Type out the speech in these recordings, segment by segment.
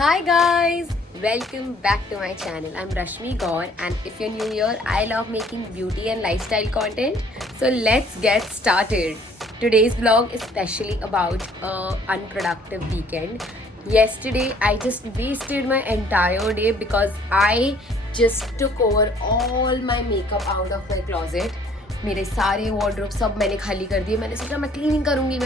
Hi guys, welcome back to my channel. I'm Rashmi Gaur, and if you're new here, I love making beauty and lifestyle content. So let's get started. Today's vlog is specially about a unproductive weekend. Yesterday I just wasted my entire day because I just took over all my makeup out of my closet. मेरे सारे वार्डरोब सब मैंने खाली कर दिए. मैंने सोचा मैं क्लीनिंग करूंगी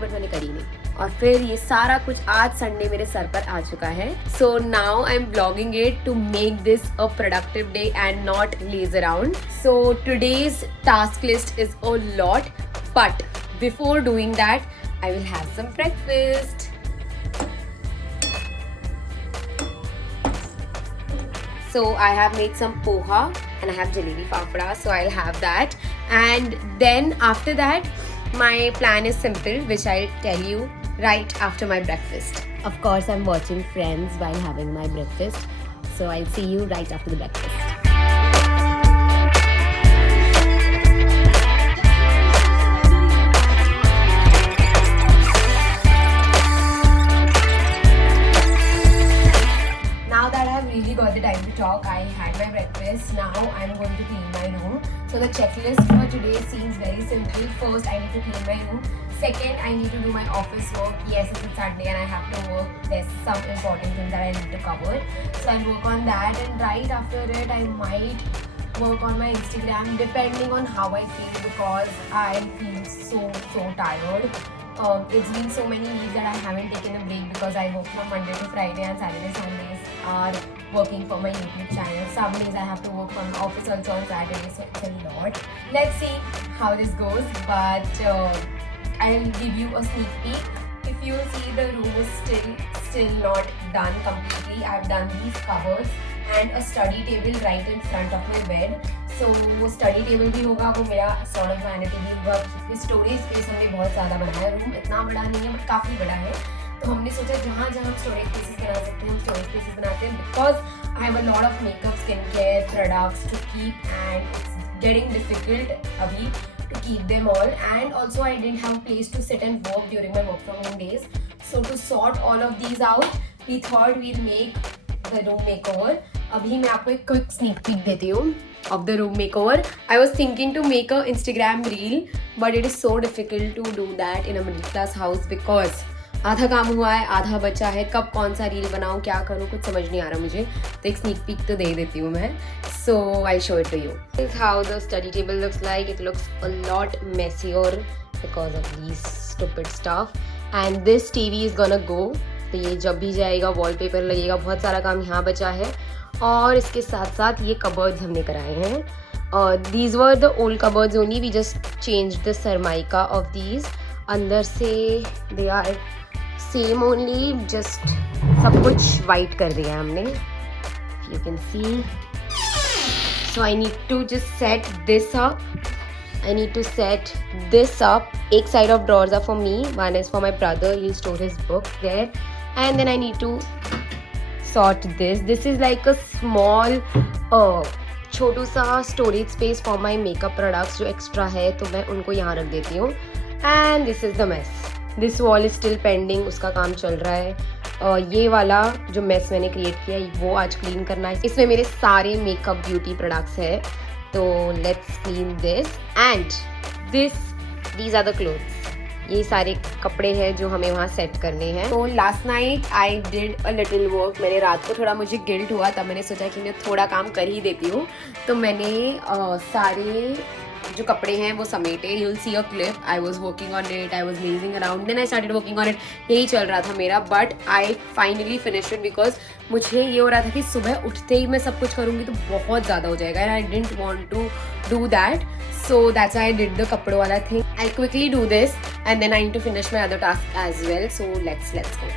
बट मैंने करी नहीं. और फिर ये सारा कुछ आज संडे मेरे सर पर आ चुका है. So now I am blogging it to make this a productive day and not laze around. So today's task list is a lot, but before doing that I will have some breakfast. So I have made some poha and I have jalebi fafda, so I'll have that. And then after that, my plan is simple, which I'll tell you right after my breakfast. Of course, I'm watching Friends while having my breakfast, so I'll see you right after the breakfast. Really got the time to talk. I had my breakfast. Now I'm going to clean my room. So the checklist for today seems very simple. First, I need to clean my room. Second, I need to do my office work. Yes, it's Saturday and I have to work. There's some important things that I need to cover. So I'll work on that, and right after it, I might work on my Instagram depending on how I feel, because I feel so tired. It's been so many weeks that I haven't taken a break because I work from Monday to Friday, and Saturday, Sundays are working for my YouTube channel. Some days I have to work from office also on Saturday, so it's a lot. Let's see how this goes, but I'll give you a sneak peek. If you see, the room is still not done completely. I've done these covers and a study table right in front of my bed. So वो study table भी होगा, वो मेरा sort of vanity भी होगा. क्योंकि storage space हमने बहुत ज़्यादा बनाया है. रूम इतना बड़ा नहीं है बट काफ़ी बड़ा है, तो हमने सोचा जहाँ जहाँ हम स्टोरेज स्पेसेस बना सकते हैं हम स्टोरेज स्पेसेस बनाते हैं. Because I have a lot of makeup, skin care products to keep, and it's getting difficult अभी to keep them all, and also I didn't have a place to sit and work during my work from home days. So to sort all of these out, we thought we'd make the room makeover. अभी मैं आपको एक quick sneak peek देती हूँ of the room makeover. I was thinking to make a Instagram reel, but it is so difficult to do that in a middle class house because आधा काम हुआ है, आधा बचा है. कब कौन सा रील बनाऊँ, क्या करूँ, कुछ समझ नहीं आ रहा मुझे. तो एक स्नीक पीक तो दे देती हूँ मैं. So I'll show it to you. This is how the study table looks like. It looks a lot messier because of these stupid stuff. And this TV is gonna go. तो ये जब भी जाएगा वॉलपेपर लगेगा. बहुत सारा काम यहाँ बचा है, और इसके साथ साथ ये कबर्ड्स हमने कराए हैं. These were the old cupboards only. We just changed the Sunmica of these. अंदर से they are same only, just सब कुछ white कर दिया हमने. You can see. So I need to just set this up. एक side of drawers are for me. One is for my brother. He'll store his book there. And then I need to sort this. This is like a small छोटू सा storage space for my makeup products जो extra है, तो मैं उनको यहाँ रख देती हूँ. And this is the mess. This wall is still pending. उसका काम चल रहा है. ये वाला जो मेस मैंने क्रिएट किया है वो आज क्लीन करना है. इसमें मेरे सारे मेकअप ब्यूटी प्रोडक्ट्स है, तो let's clean this. And these are the clothes. ये सारे कपड़े हैं जो हमें वहाँ सेट करने हैं. तो last night I did a little work. मैंने रात को थोड़ा मुझे गिल्ट हुआ, तब मैंने सोचा कि मैं थोड़ा काम कर ही देती हूँ. तो मैंने सारे जो कपड़े हैं वो समेटे. You will see a clip. I was working on it, I was lazing around, then I started working on it. यही चल रहा था मेरा, but I finally finish it because मुझे ये हो रहा था कि सुबह उठते ही मैं सब कुछ करूँगी तो बहुत ज़्यादा हो जाएगा, and I didn't want to do that. So that's I did the कपड़ों वाला thing. I quickly do this and then I need to finish my other task as well. So let's go.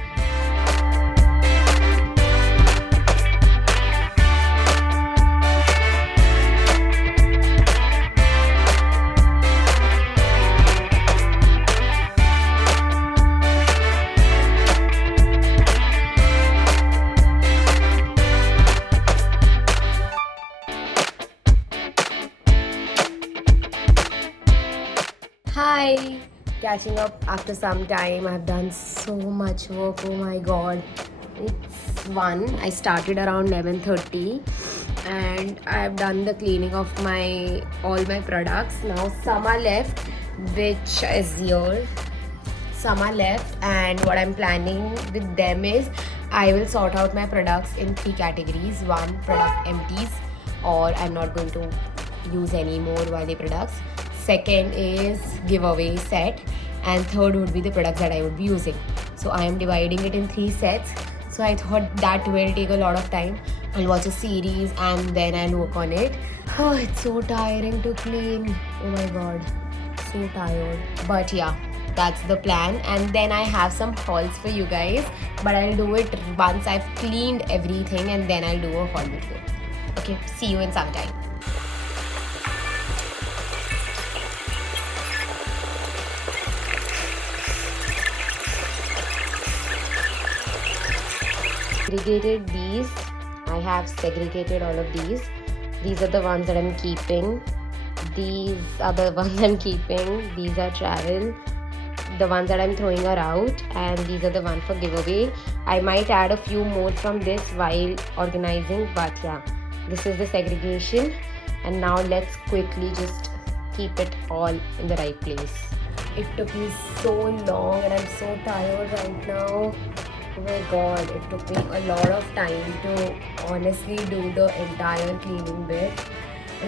Hi! Catching up after some time. I've done so much work. Oh my god. It's 1. I started around 11:30 and I've done the cleaning of all my products. Now some are left, which is here. Some are left, and what I'm planning with them is I will sort out my products in 3 categories. 1, product empties, or I'm not going to use any more Wiley products. Second is giveaway set, and third would be the products that I would be using. So I am dividing it in 3 sets. So I thought that will take a lot of time. I'll watch a series and then I'll work on it. Oh, it's so tiring to clean. Oh my god, so tired. But yeah, that's the plan. And then I have some hauls for you guys, but I'll do it once I've cleaned everything, and then I'll do a haul video. Okay, see you in some time. Segregated these. I have segregated all of these. These are the ones that I'm keeping. These are the ones I'm keeping. These are travel. The ones that I'm throwing are out, and these are the ones for giveaway. I might add a few more from this while organizing, but yeah, this is the segregation. And now let's quickly just keep it all in the right place. It took me so long and I'm so tired right now. Oh my god, it took me a lot of time to honestly do the entire cleaning bit.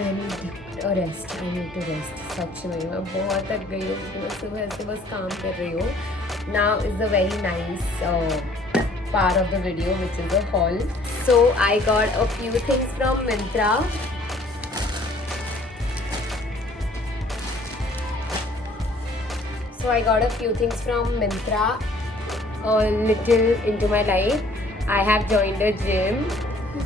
And I need a rest. I need to rest. सच में मैं बहुत थक गई हूँ क्योंकि मैं सुबह से बस काम कर रही हूँ. Now is the very nice part of the video, which is a haul. So I got a few things from Myntra. A little into my life. I have joined a gym.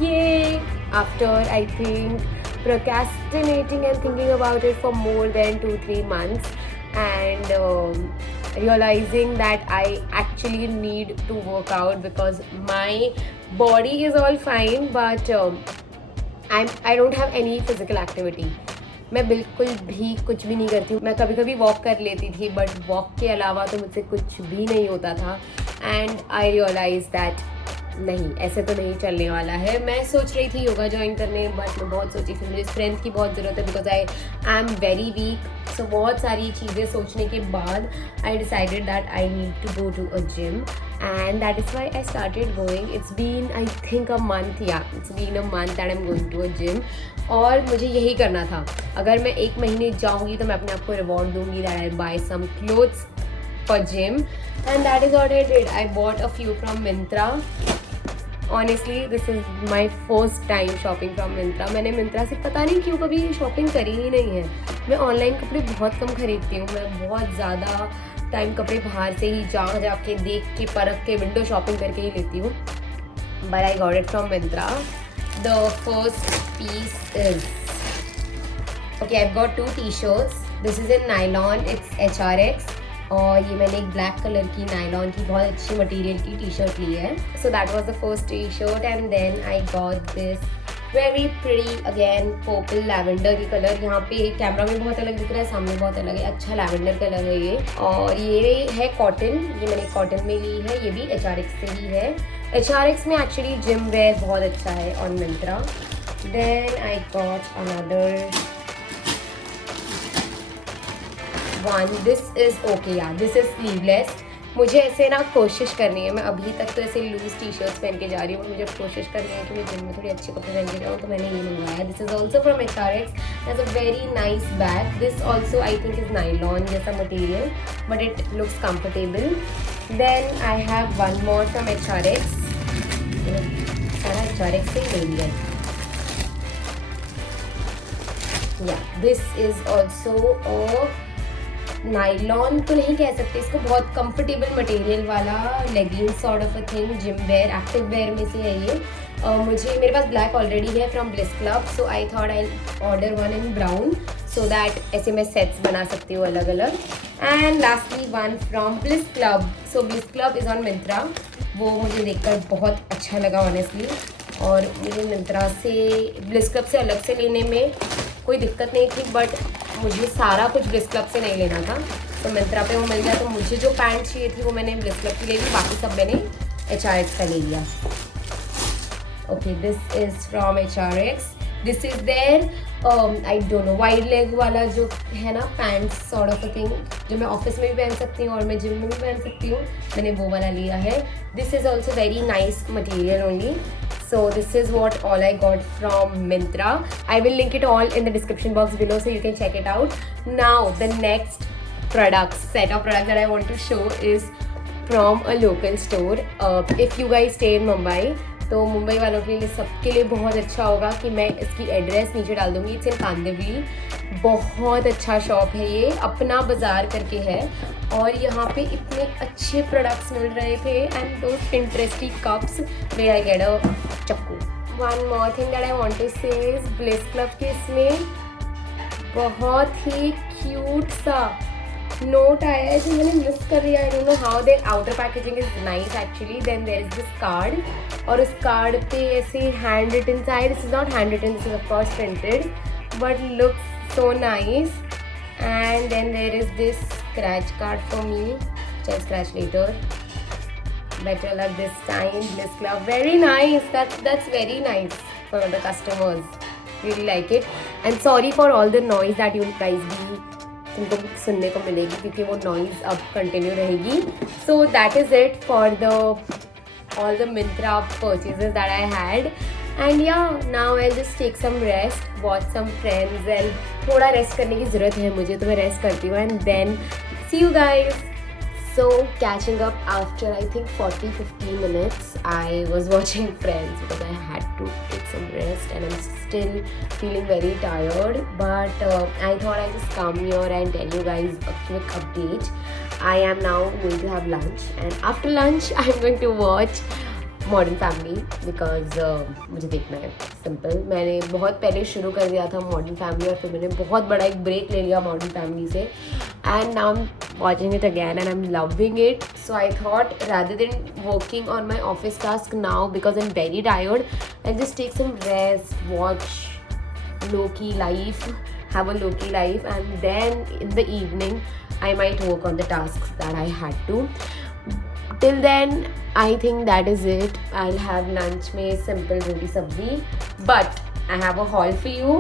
Yay! After I think procrastinating and thinking about it for more than 2-3 months, and realizing that I actually need to work out because my body is all fine, but I don't have any physical activity. मैं बिल्कुल भी कुछ भी नहीं करती हूँ. मैं कभी कभी वॉक कर लेती थी, बट वॉक के अलावा तो मुझसे कुछ भी नहीं होता था. एंड आई रियलाइज दैट नहीं, ऐसे तो नहीं चलने वाला है. मैं सोच रही थी योगा ज्वाइन करने, बट मैं बहुत सोची फिर मुझे स्ट्रेंथ की बहुत ज़रूरत है because I am very weak. So बहुत सारी चीज़ें सोचने के बाद I decided that I need to go to a gym, and that is why I started going. It's been I think a month. Yeah, it's been a month that I'm going to a gym. और मुझे यही करना था. अगर मैं 1 महीने जाऊँगी तो मैं अपने आप को रिवॉर्ड दूँगी that I buy some clothes for gym, and that is what I did. I bought a few from Myntra. Honestly, this is my first time shopping from Myntra. मैंने Myntra से पता नहीं क्यों कभी शॉपिंग करी ही नहीं है. मैं ऑनलाइन कपड़े बहुत कम खरीदती हूँ. मैं बहुत ज़्यादा टाइम कपड़े बाहर से ही जाके देख के परख के विंडो शॉपिंग करके ही लेती हूँ. But I got it from Myntra. The first piece is okay. I got 2 t-shirts. This is in nylon. It's HRX. और ये मैंने एक ब्लैक कलर की नाइलॉन की बहुत अच्छी मटेरियल की टी-शर्ट ली है. So that was the first t-shirt. And then I got this very pretty again purple lavender की कलर. यहाँ पे कैमरा में बहुत अलग दिख रहा है, सामने बहुत अलग है. अच्छा लैवेंडर कलर है ये. और ये है कॉटन. ये मैंने कॉटन में ली है. ये भी HRX से ही है. HRX में एक्चुअली जिम वेयर बहुत अच्छा है on Myntra. Then I got another one. This is okay. Yeah this is sleeveless. मुझे ऐसे ना कोशिश करनी है. मैं अभी तक तो ऐसे लूज टी-शर्ट्स पहन के जा रही हूँ. मुझे कोशिश करनी है कि मैं जिम में थोड़ी अच्छे कपड़े पहन के जाऊँ, तो मैंने ये मंगवाया. This is also from HRX. Has a very nice bag. This also I think is nylon जैसा material, but it looks comfortable. Then I have one more from HRX. सारा HRX से ले लिया. Yeah this is also a nylon तो नहीं कह सकते इसको, बहुत कंफर्टेबल मटेरियल वाला leggings sort of a thing. Gym wear, active wear में से है ये. मुझे मेरे पास ब्लैक ऑलरेडी है from bliss club, so I thought I order one in brown so that ऐसे मैं सेट्स बना सकती हूँ अलग अलग. And lastly one from bliss club. So bliss club is on Myntra. वो मुझे देखकर बहुत अच्छा लगा ऑनेस्टली. और मुझे Myntra से ब्लिस क्लब से अलग से लेने में कोई दिक्कत नहीं थी, बट मुझे सारा कुछ ब्लिस क्लब से नहीं लेना था. तो Myntra पे वो मिल गया. तो मुझे जो पैंट चाहिए थी वो मैंने ब्लिस क्लब की ले ली. बाकी सब मैंने HRX का ले लिया. Okay, this is from HRX. This is their I don't know, wide leg वाला जो है ना pants sort of a thing, जो मैं ऑफिस में भी पहन सकती हूँ और मैं जिम में भी पहन सकती हूँ. मैंने वो वाला लिया है. This is also very nice material only. So this is what all I got from Myntra. I will link it all in the description box below so you can check it out. Now the next set of products that I want to show is from a local store. If you guys stay in Mumbai, तो मुंबई वालों के लिए सबके लिए बहुत अच्छा होगा कि मैं इसकी एड्रेस नीचे डाल दूँगी. It's in Kandivali. बहुत अच्छा शॉप है ये, अपना बाज़ार करके है और यहाँ पे इतने अच्छे प्रोडक्ट्स मिल रहे थे. And those Pinteresty cups way I get a चक्कू. One more thing that I want to say is bliss club के इसमें बहुत ही क्यूट सा नोट आया है जो मैंने मिस कर दिया. I don't know how their outer packaging is nice actually. Then there is this card और उस कार्ड पे ऐसे handwritten side. This is not handwritten, this is of course printed but looks so nice. And then there is this scratch card for me which I scratch later. Better luck this time, Bliss Club. Very nice. That's very nice for the customers. Really like it. And sorry for all the noise that you guys be तुमको सुनने को मिलेगी क्योंकि वो नॉइज़ अब कंटिन्यू रहेगी. सो that is it for the all the Myntra purchases that I had. And yeah, now I'll just take some rest, watch some friends and थोड़ा रेस्ट करने की ज़रूरत है मुझे, तो मैं रेस्ट करती हूँ. And then see you guys. So catching up after I think 40-50 minutes, I was watching Friends because I had to take some rest and I'm still feeling very tired. But I thought I'd just come here and tell you guys a quick update. I am now going to have lunch and after lunch I'm going to watch modern family because मुझे देखना है. सिंपल. मैंने बहुत पहले शुरू कर दिया था मॉडर्न फैमिली और फिर मैंने बहुत बड़ा एक ब्रेक ले लिया मॉडर्न फैमिली से. And now I am watching it again and I am loving it. So I thought rather than working on my office task now because I am very tired, I just take some rest, watch low-key life, have a low-key life, and then in the evening I might work on the tasks that I had to. Till then I think that is it. I'll have lunch में simple roti sabzi, but I have a haul for you.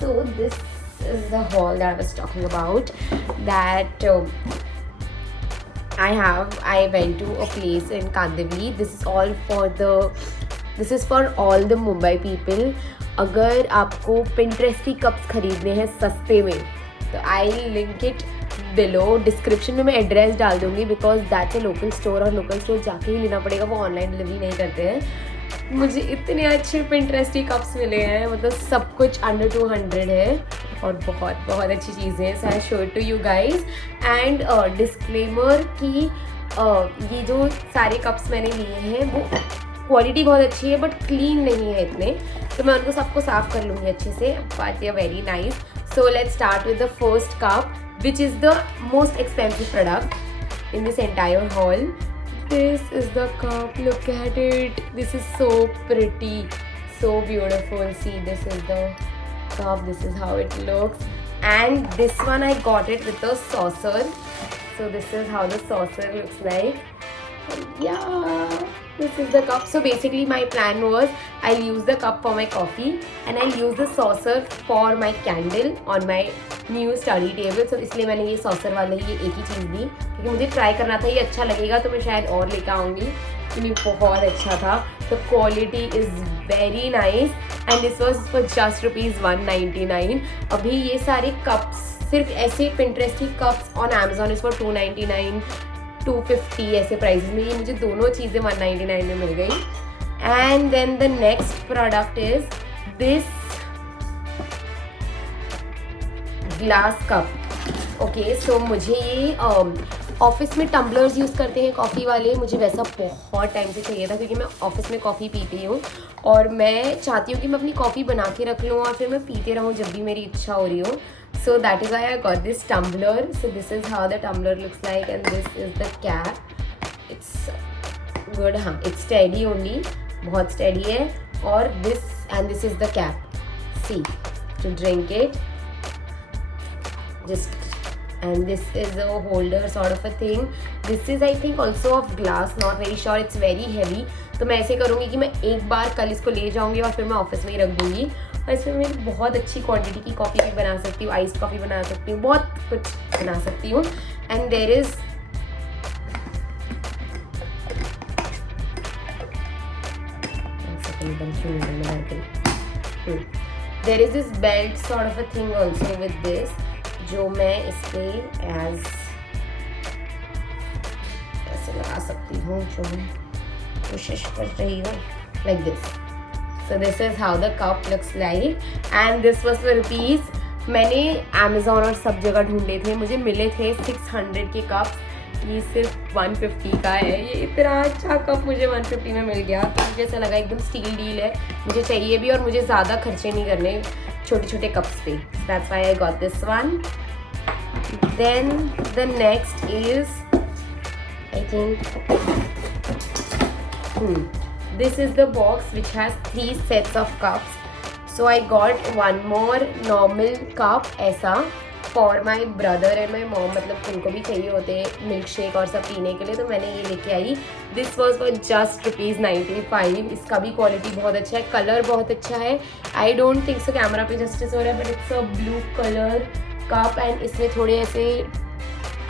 So this is the haul that I was talking about, that I went to a place in Kandivali. This is for all the Mumbai people. अगर आपको Pinterest की कप्स खरीदने हैं सस्ते में तो I'll link it below. Description में मैं एड्रेस डाल दूँगी because that's a local store और लोकल स्टोर जाके ही लेना पड़ेगा, वो ऑनलाइन डिलीवरी नहीं करते हैं. मुझे इतने अच्छे Pinterest कप्स मिले हैं, मतलब सब कुछ अंडर 200 है और बहुत बहुत अच्छी चीज़ें हैं. So I show it to you guys. And disclaimer कि ये जो सारे कप्स मैंने लिए हैं वो क्वालिटी बहुत अच्छी है बट क्लीन नहीं है इतने, तो मैं उनको सबको साफ़ कर लूँगी अच्छे से. But they are very nice. So let's start with the first cup which is the most expensive product in this entire haul. This is the cup. Look at it. This is so pretty, so beautiful. See, this is the cup. This is how it looks. And this one I got it with a saucer. So this is how the saucer looks like. Yeah, this is the cup. So basically my plan was I'll use the cup for my coffee and I'll use the saucer for my candle on my new study table. So इसलिए मैंने ये saucer वाला ये एक ही चीज़ दी क्योंकि मुझे ट्राई करना था. ये अच्छा लगेगा तो मैं शायद और लेकर आऊँगी क्योंकि बहुत अच्छा था. The quality is very nice and this was for just ₹199. अभी ये सारे cups सिर्फ ऐसे Pinterest की cups on Amazon is for $299, $250 ऐसे प्राइसेस में. ये मुझे दोनों चीज़ें $199 में मिल गई. And then the next product is this glass cup. Okay, so मुझे ये ऑफिस में टम्बलर्स यूज़ करते हैं कॉफ़ी वाले, मुझे वैसा बहुत टाइम से चाहिए था क्योंकि मैं ऑफिस में कॉफ़ी पीती हूँ और मैं चाहती हूँ कि मैं अपनी कॉफ़ी बना के रख लूँ और फिर मैं पीते रहूँ जब भी मेरी इच्छा हो रही हो. So that is why I got this tumbler. So this is how the tumbler looks like and this is the cap. It's good, हाँ, it's steady only, बहुत steady है. और this is the cap. See, to drink it, just and this is a holder sort of a thing. This is I think also of glass, not very sure, it's very heavy. तो मैं ऐसे करूँगी कि मैं एक बार कल इसको ले जाऊँगी और फिर मैं ऑफिस में ही रख दूँगी, और इसमें मैं बहुत अच्छी क्वांटिटी की कॉफ़ी भी बना सकती हूँ, आइस कॉफ़ी बना सकती हूँ, बहुत कुछ बना सकती हूँ. And there is there is this belt sort of a thing also with this, जो मैं इस पे एज ऐसे लगा सकती हूँ, जो मैं कोशिश कर रही हूँ, like this. So this is how the cup looks like, and this was for rupees. मैंने Amazon और सब जगह ढूंढे थे, मुझे मिले थे 600 के कप, ये सिर्फ 150 का है. ये इतना अच्छा कप मुझे 150 में मिल गया, तो मुझे ऐसा लगा एकदम स्टील डील है, मुझे चाहिए भी और मुझे ज़्यादा खर्चे नहीं करने छोटे छोटे कप्स पे. That's why I got this one. Then the next is I think this is the box which has 3 sets of cups. So I got one more normal cup ऐसा for my brother and my mom, मतलब उनको भी चाहिए होते हैं milk shake और सब पीने के लिए, तो मैंने ये लेके आई. This was for just ₹95. इसका भी क्वालिटी बहुत अच्छा है, कलर बहुत अच्छा है. I don't think so camera पे जस्टिस हो रहा है, but it's a blue colour cup and इसमें थोड़े ऐसे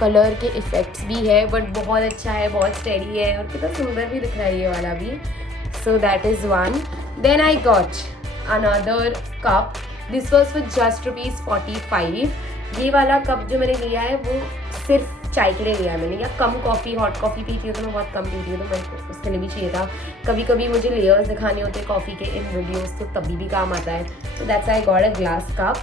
कलर के इफ़ेक्ट्स भी है, बट बहुत अच्छा है, बहुत स्टेडी है और कितना सुंदर भी दिख रहा है ये वाला भी. So that is one. Then I got another cup. This was for just ₹45. ये वाला कप जो मैंने लिया है वो सिर्फ चाय के लिए लिया है मैंने, या कम कॉफ़ी हॉट कॉफ़ी पीती हूँ तो मैं बहुत कम पीती हूँ, तो मेरे को उसके लिए भी चाहिए था. कभी कभी मुझे लेयर्स दिखाने होते हैं कॉफ़ी के इन वीडियोस, तो तभी भी काम आता है. सो that's I got a glass cup.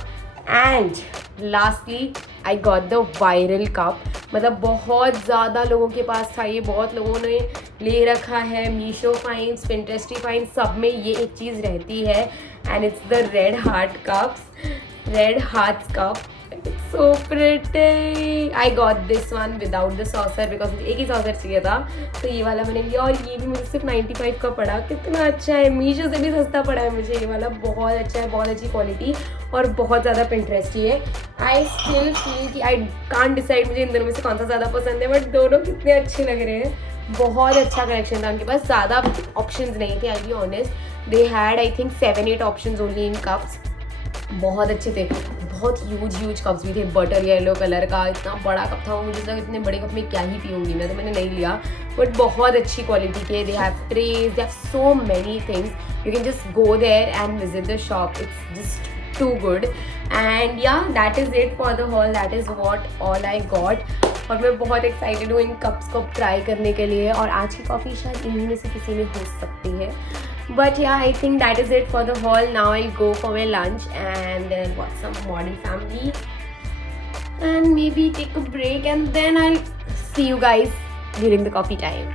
And lastly I got the viral cup. मतलब बहुत ज़्यादा लोगों के पास था ये, बहुत लोगों ने ले रखा है. मीशो फाइंस, पिंटरेस्टी फाइंस, सब में ये एक चीज़ रहती है, and it's the red heart cups, red hearts cup. It's so pretty. I got this one without the saucer because मुझे एक ही saucer चाहिए था, तो ये वाला मैंने लिया, और ये भी मुझे सिर्फ 95 का पड़ा. कितना अच्छा है, मीशो से भी सस्ता पड़ा है मुझे ये वाला. बहुत अच्छा है, बहुत अच्छी क्वालिटी और बहुत ज़्यादा पिंटरेस्टी है. आई स्टिल फील कि आई कांट डिसाइड मुझे इन दोनों में से कौन सा ज़्यादा पसंद है, बट दोनों कितने अच्छे लग रहे हैं. बहुत अच्छा कलेक्शन था उनके पास, ज़्यादा ऑप्शंस नहीं थे, I be honest. They had I think 7-8 options only in cups. बहुत अच्छे थे, बहुत ह्यूज कप्स भी थे. बटर येलो कलर का इतना बड़ा कप था वो, मुझे लगा इतने बड़े कप में क्या ही पीऊँगी मैं, तो मैंने नहीं लिया. बट बहुत अच्छी क्वालिटी के. They have trays, they have so many things. You can just go there and visit the shop. It's just too good. And yeah that is it for the haul. That is what all I got. और मैं बहुत एक्साइटेड हूँ इन कप्स को ट्राई करने के लिए, और आज की कॉफ़ी शायद इन्हीं में से किसी में हो सकती है. But yeah, I think that is it for the haul. Now I'll go for my lunch and then watch some Modern Family and maybe take a break, and then I'll see you guys during the coffee time.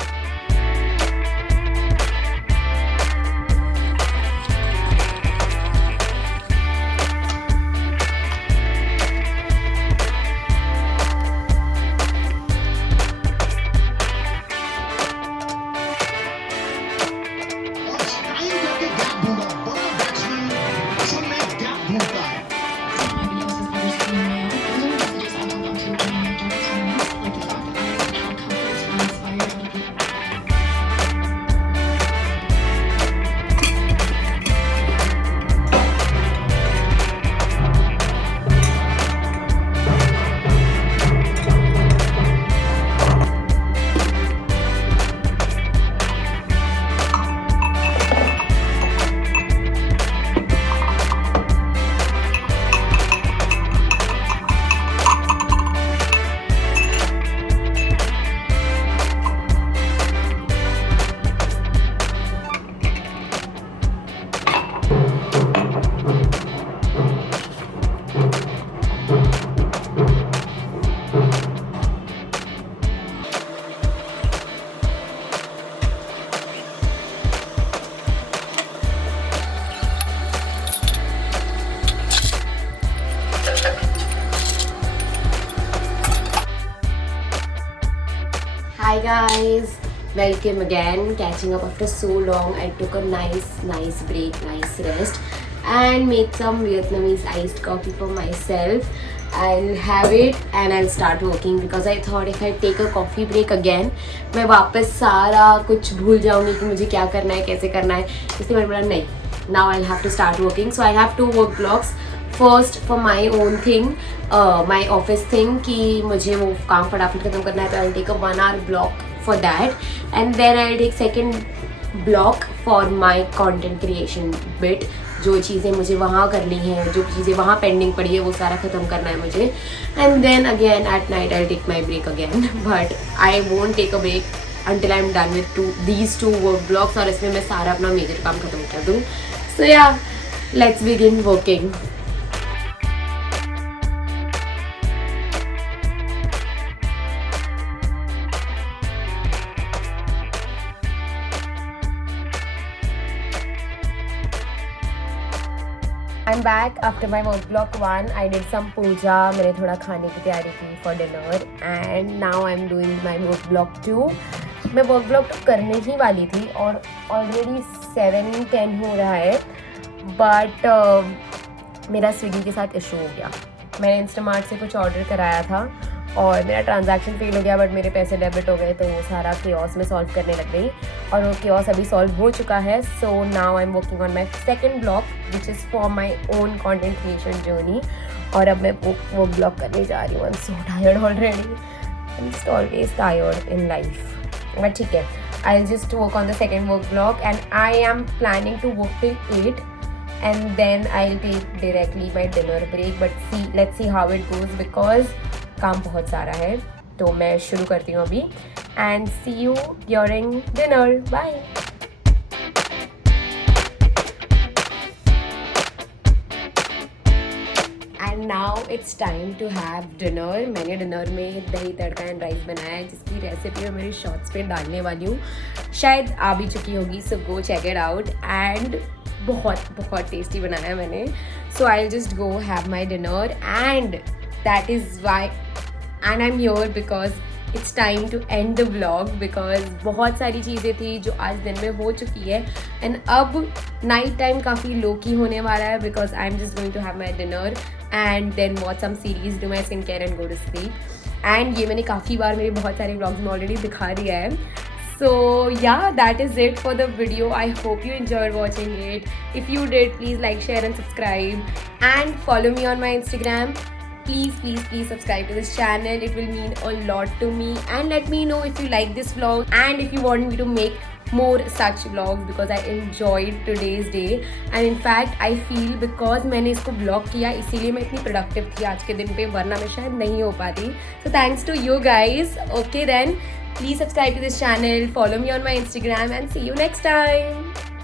Hi guys, welcome again. Catching up after so long. I took a nice break, nice rest, and made some Vietnamese iced coffee for myself. I'll have it and I'll start working because I thought if I take a coffee break again मैं वापस सारा कुछ भूल जाऊँगी कि मुझे क्या करना है कैसे करना है, इसलिए मैंने बोला नहीं, now I'll have to start working. So I have 2 work blocks. First for my own thing, my office thing कि मुझे वो काम फटाफट खत्म करना है, तो I'll take a 1 hour block for that, and then I'll take second block for my content creation bit. जो चीज़ें मुझे वहाँ करनी है, जो चीज़ें वहाँ पेंडिंग पड़ी है, वो सारा ख़त्म करना है मुझे. And then again at night I take my break again, but I won't take a break until I'm done with these 2 work blocks और इसमें मैं सारा अपना मेजर काम ख़त्म कर दूँ. So yeah, let's begin working. I'm back after my work block 1. I did some puja, मैंने थोड़ा खाने की तैयारी की for dinner, and now I'm doing my work block 2. मैं work block 2 करने ही वाली थी और already 7:10 हो रहा है, but मेरा स्विगी के साथ इशू हो गया. मैंने इंस्टामार्ट से कुछ ऑर्डर कराया था और मेरा ट्रांजैक्शन फेल हो गया, बट मेरे पैसे डेबिट हो गए, तो वो सारा केओस में सॉल्व करने लग गई और वो केओस अभी सॉल्व हो चुका है. So now I am working on my second blog which is for my own content creation journey. और अब मैं वो ब्लॉग करने जा रही हूँ. I am so tired already. I am always tired in life, but ठीक है. I will just work on the second work blog and I am planning to work till 8 and then I'll take directly my dinner break, but let's see how it goes because काम बहुत सारा है. तो मैं शुरू करती हूँ अभी and see you during dinner. Bye. And now it's time to have dinner. मैंने डिनर में दही तड़का एंड राइस बनाया है, जिसकी रेसिपी मैं मेरी शॉर्ट्स पे डालने वाली हूँ. शायद आ भी चुकी होगी, so go check it out. And बहुत टेस्टी बनाया है मैंने. So I will just go have my dinner and that is why and I am here because it's time to end the vlog, because बहुत सारी चीज़ें थी जो आज दिन में हो चुकी है एंड अब नाइट टाइम काफ़ी लो की होने वाला है because I am just going to have my dinner and then watch some series, do my skin care and go to sleep. एंड ये मैंने काफ़ी बार मेरे बहुत सारे व्लॉग्स में ऑलरेडी दिखा दिया है. So yeah, that is it for the video. I hope you enjoyed watching it. If you did, please like, share and subscribe and follow me on my Instagram. Please subscribe to this channel. It will mean a lot to me, and let me know if you like this vlog and if you want me to make more such vlogs because I enjoyed today's day. And in fact I feel because मैंने इसको vlog किया इसीलिए मैं इतनी productive थी आज के दिन पे, वरना मैं शायद नहीं हो पाती. So thanks to you guys. Okay then, please subscribe to this channel, follow me on my Instagram and see you next time.